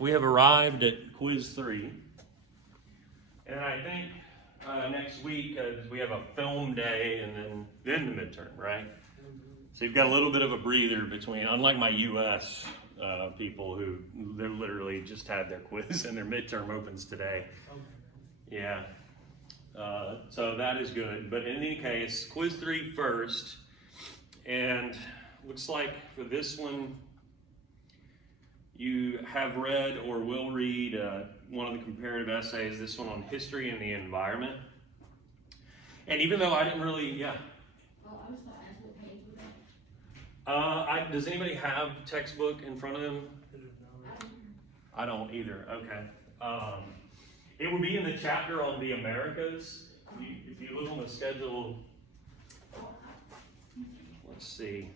we have arrived at quiz 3. And I think next week we have a film day and then the midterm, right? So you've got a little bit of a breather between, unlike my US people who they literally just had their quiz and their midterm opens today. Yeah. So that is good. But in any case, quiz 3 first. And looks like for this one, you have read or will read one of the comparative essays, this one on history and the environment. And even though I didn't really, yeah. Oh, I was going to ask what page was that? Does anybody have textbook in front of them? I don't either, okay. It would be in the chapter on the Americas. If you look on the schedule, let's see.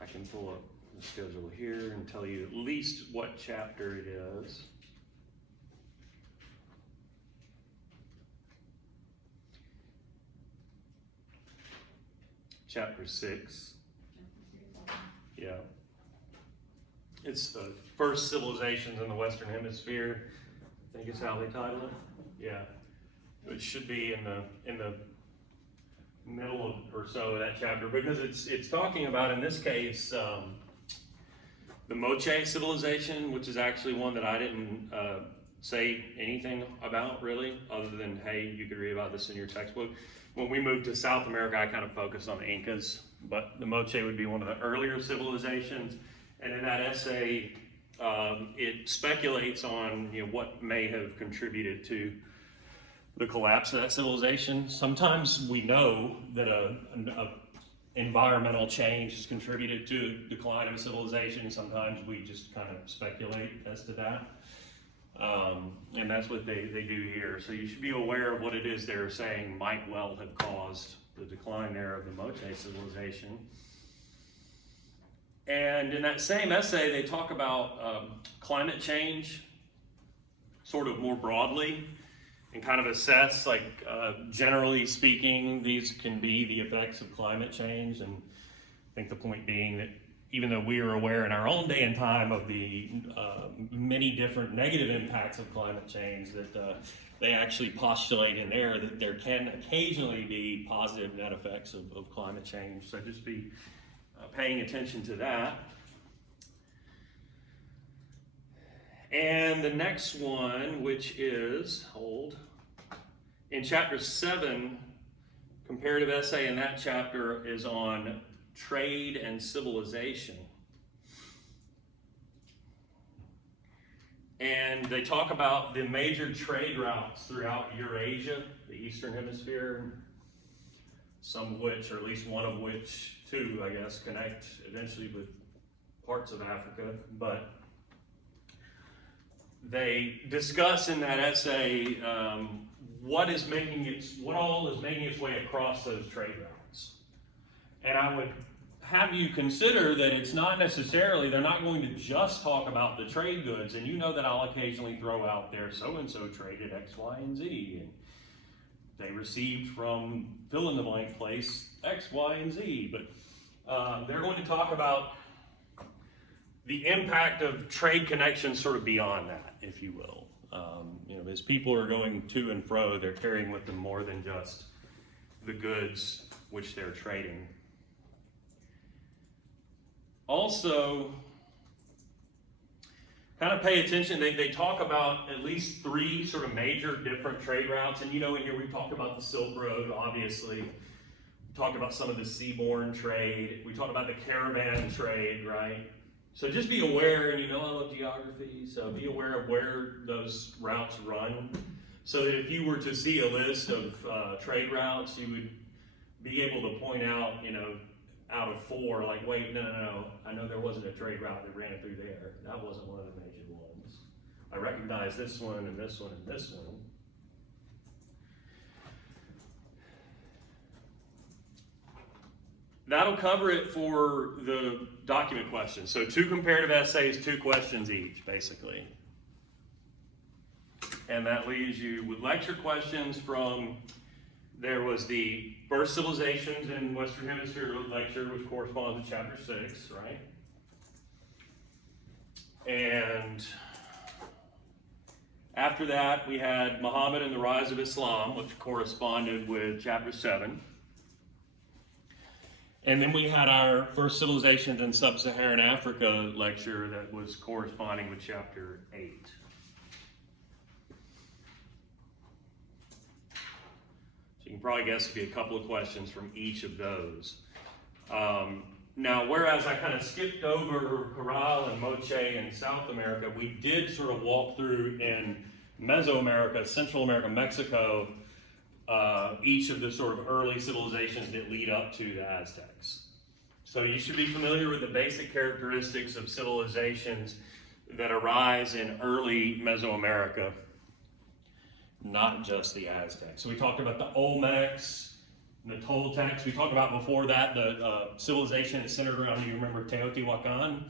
I can pull up the schedule here and tell you at least what chapter it is. Chapter 6. Yeah. It's the first civilizations in the Western Hemisphere. I think it's how they title it. Yeah. It should be in the middle of, or so of that chapter, because it's talking about, in this case, the Moche civilization, which is actually one that I didn't say anything about really, other than, hey, you could read about this in your textbook. When we moved to South America, I kind of focused on the Incas, but the Moche would be one of the earlier civilizations. And in that essay, it speculates on what may have contributed to the collapse of that civilization. Sometimes we know that a environmental change has contributed to the decline of a civilization. Sometimes we just kind of speculate as to that. And that's what they do here. So you should be aware of what it is they're saying might well have caused the decline there of the Moche civilization. And in that same essay, they talk about climate change, sort of more broadly, and kind of assess, like, generally speaking, these can be the effects of climate change. And I think the point being that even though we are aware in our own day and time of the many different negative impacts of climate change, that they actually postulate in there that there can occasionally be positive net effects of climate change. So just be paying attention to that. And the next one, which is, in chapter 7, comparative essay in that chapter is on trade and civilization. And they talk about the major trade routes throughout Eurasia, the Eastern Hemisphere, some of which, or at least one of which, two, I guess, connect eventually with parts of Africa. But they discuss in that essay what all is making its way across those trade routes. And I would have you consider that it's not necessarily, they're not going to just talk about the trade goods, and you know that I'll occasionally throw out there so-and-so traded X, Y, and Z, and they received from fill-in-the-blank place X, Y, and Z, but they're going to talk about the impact of trade connections sort of beyond that, if you will. As people are going to and fro, they're carrying with them more than just the goods which they're trading. Also, kind of pay attention, they talk about at least 3 sort of major different trade routes. And in here we talked about the Silk Road, obviously. We talked about some of the seaborne trade. We talked about the caravan trade, right? So just be aware, and I love geography, so be aware of where those routes run. So that if you were to see a list of trade routes, you would be able to point out, out of 4, like, wait, no, I know there wasn't a trade route that ran through there. That wasn't one of the major ones. I recognize this one and this one and this one. That'll cover it for the document questions. So 2 comparative essays, 2 questions each, basically. And that leaves you with lecture questions from There was the first civilizations in Western Hemisphere lecture, which corresponds to chapter 6, right? And after that, we had Muhammad and the rise of Islam, which corresponded with chapter 7. And then we had our first civilizations in sub-Saharan Africa lecture that was corresponding with chapter 8. So you can probably guess there'll be a couple of questions from each of those. Now, whereas I kind of skipped over Corral and Moche in South America, we did sort of walk through in Mesoamerica, Central America, Mexico, each of the sort of early civilizations that lead up to the Aztecs. So you should be familiar with the basic characteristics of civilizations that arise in early Mesoamerica, not just the Aztecs. So we talked about the Olmecs, the Toltecs. We talked about before that the civilization that centered around, you remember Teotihuacan,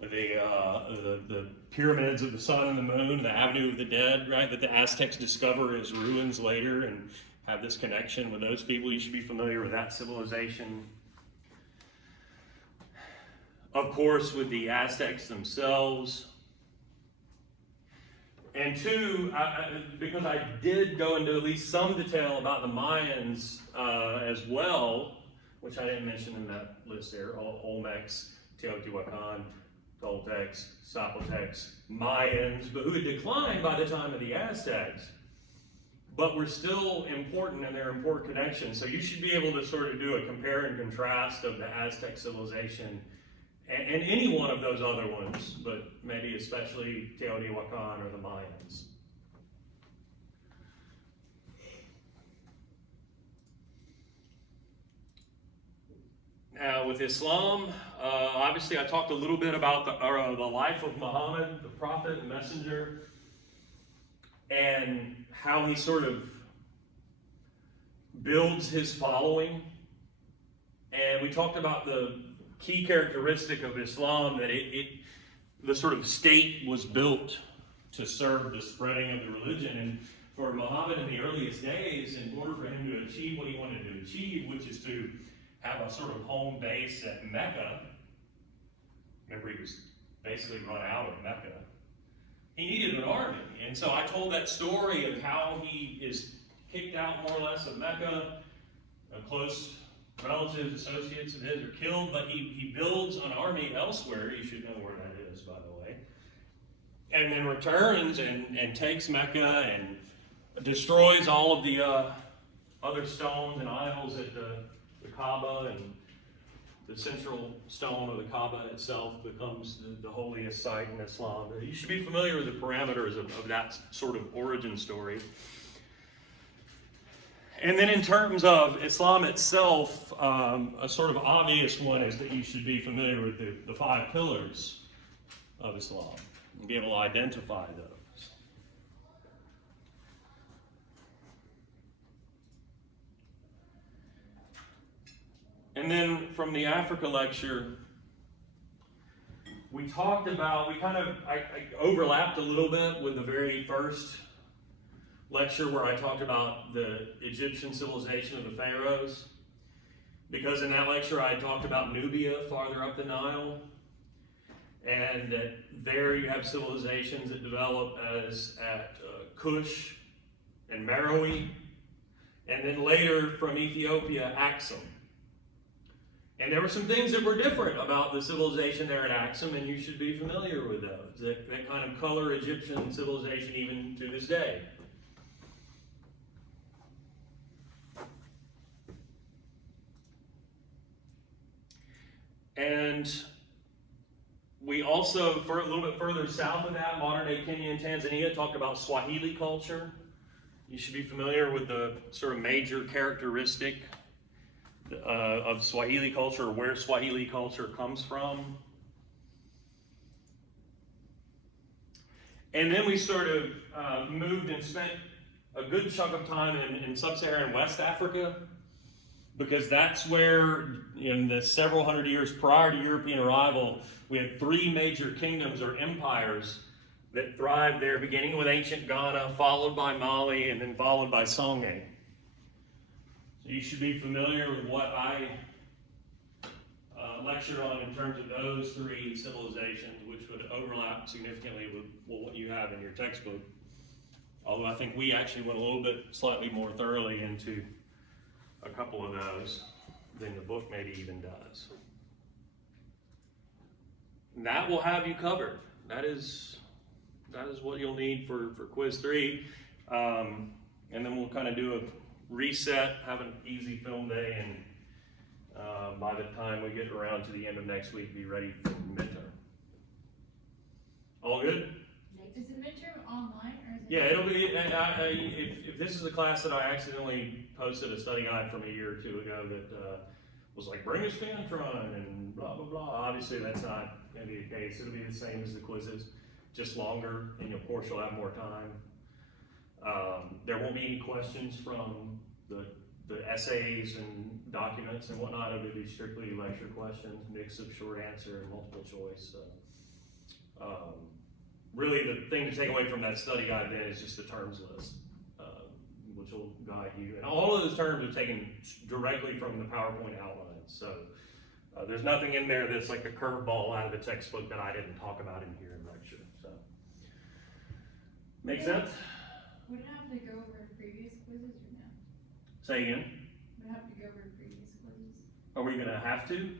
the pyramids of the sun and the moon, the Avenue of the Dead, right? That the Aztecs discover as ruins later and have this connection with those people. You should be familiar with that civilization. Of course, with the Aztecs themselves. And two, because I did go into at least some detail about the Mayans as well, which I didn't mention in that list there, Olmecs, Teotihuacan, Toltecs, Zapotecs, Mayans, but who had declined by the time of the Aztecs, but were still important and they're important connections. So you should be able to sort of do a compare and contrast of the Aztec civilization and any one of those other ones, but maybe especially Teotihuacan or the Mayans. Now with Islam, obviously I talked a little bit about the life of Muhammad, the prophet and messenger, and how he sort of builds his following. And we talked about the key characteristic of Islam, that the sort of state was built to serve the spreading of the religion. And for Muhammad in the earliest days, in order for him to achieve what he wanted to achieve, which is to have a sort of home base at Mecca, remember he was basically run out of Mecca, he needed an army. And so I told that story of how he is kicked out more or less of Mecca, close relatives, associates of his are killed, but he builds an army elsewhere. You should know where that is, by the way. And then returns and takes Mecca and destroys all of the other stones and idols at the Kaaba, and the central stone of the Kaaba itself becomes the holiest site in Islam. You should be familiar with the parameters of that sort of origin story. And then in terms of Islam itself, a sort of obvious one is that you should be familiar with the 5 pillars of Islam and be able to identify those. And then from the Africa lecture, we talked about, I overlapped a little bit with the very first lecture where I talked about the Egyptian civilization of the Pharaohs, because in that lecture I talked about Nubia farther up the Nile, and that there you have civilizations that develop as at Kush and Meroe, and then later from Ethiopia, Axum. And there were some things that were different about the civilization there at Axum, and you should be familiar with those, that kind of color Egyptian civilization even to this day. And we also, for a little bit further south of that, modern-day Kenya and Tanzania, talked about Swahili culture. You should be familiar with the sort of major characteristic of Swahili culture, or where Swahili culture comes from. And then we sort of moved and spent a good chunk of time in sub-Saharan West Africa, because that's where, in the several hundred years prior to European arrival, we had 3 major kingdoms or empires that thrived there, beginning with ancient Ghana, followed by Mali, and then followed by Songhai. So you should be familiar with what I lectured on in terms of those three civilizations, which would overlap significantly with what you have in your textbook. Although I think we actually went a little bit slightly more thoroughly into a couple of those than the book maybe even does. And that will have you covered. That is what you'll need for quiz 3. And then we'll kind of do a reset, have an easy film day, and by the time we get around to the end of next week, be ready for the midterm. All good? Is the midterm online or is it? Yeah, it'll be, if this is a class that I accidentally posted a study guide from a year or two ago that was like, bring a Scantron and blah, blah, blah. Obviously, that's not going to be the case. It'll be the same as the quizzes, just longer, and of course, you'll have more time. There won't be any questions from the essays and documents and whatnot. It'll be strictly lecture questions, mix of short answer and multiple choice. So, really, the thing to take away from that study guide then is just the terms list, which will guide you. And all of those terms are taken directly from the PowerPoint outline. So there's nothing in there that's like a curveball out of the textbook that I didn't talk about in here in lecture. So, make sense? Would it have to go over previous quizzes or no? Say again? Would it have to go over previous quizzes? Are we gonna have to?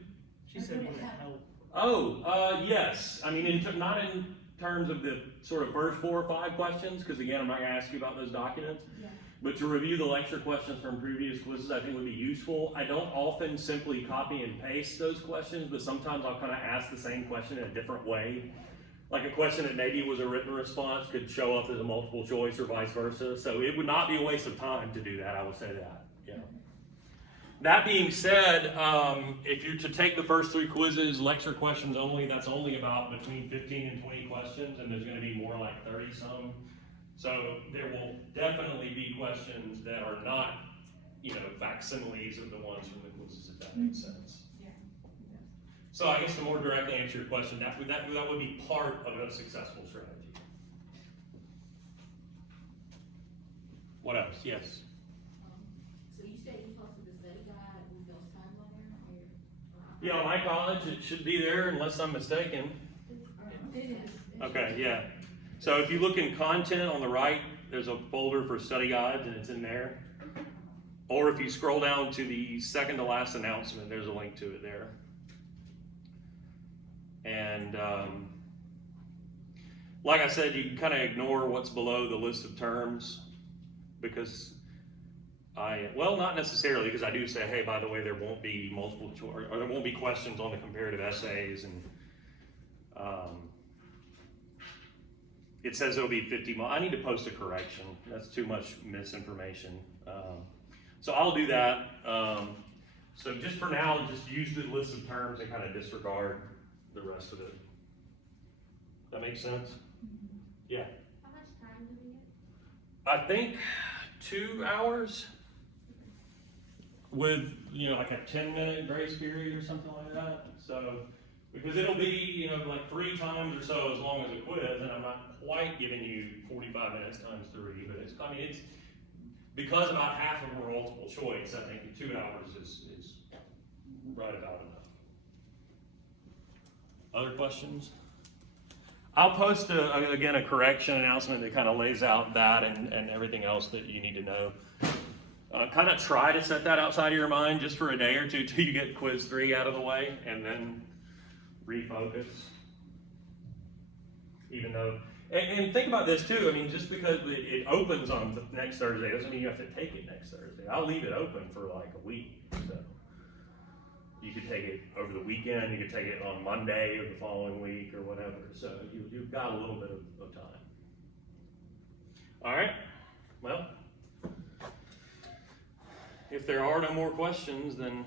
She said would it help? Oh, yes. I mean, not in terms of the sort of first 4 or 5 questions, because again, I'm not gonna ask you about those documents. Yeah. But to review the lecture questions from previous quizzes, I think would be useful. I don't often simply copy and paste those questions, but sometimes I'll kind of ask the same question in a different way. Like a question that maybe was a written response could show up as a multiple choice or vice versa. So it would not be a waste of time to do that, I will say that. Yeah. That being said, if you're to take the first 3 quizzes, lecture questions only, that's only about between 15 and 20 questions, and there's going to be more like 30 some. So there will definitely be questions that are not, facsimiles of the ones from the quizzes, if that makes sense. Yeah. So I guess to more directly answer your question, that would be part of a successful strategy. What else? Yes. So you said you posted the study guide with those times on there? Yeah, my college, it should be there unless I'm mistaken. It is. Okay, yeah. So if you look in content on the right, there's a folder for study guides and it's in there. Or if you scroll down to the second to last announcement, there's a link to it there. And like I said, you can kind of ignore what's below the list of terms because not necessarily, because I do say, hey, by the way, there won't be multiple choice, or there won't be questions on the comparative essays, and it says it'll be 50 I need to post a correction. That's too much misinformation. So I'll do that. So just for now, just use the list of terms and kind of disregard the rest of it. That makes sense? Mm-hmm. Yeah. How much time do we get? I think 2 hours with, like a 10-minute grace period or something like that. So, because it'll be, like 3 times or so as long as a quiz, and I'm not quite giving you 45 minutes times 3, but it's because about half of them are multiple choice, I think 2 hours is right about enough. Other questions? I'll post, again, a correction announcement that kind of lays out that and everything else that you need to know. Kind of try to set that outside of your mind just for a day or two till you get quiz 3 out of the way, and then refocus. Even though, and think about this too, just because it opens on the next Thursday doesn't mean you have to take it next Thursday. I'll leave it open for like a week. So you could take it over the weekend, you could take it on Monday of the following week or whatever. So you've got a little bit of time. All right, well, if there are no more questions, then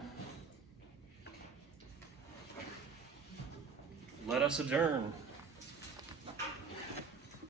let us adjourn.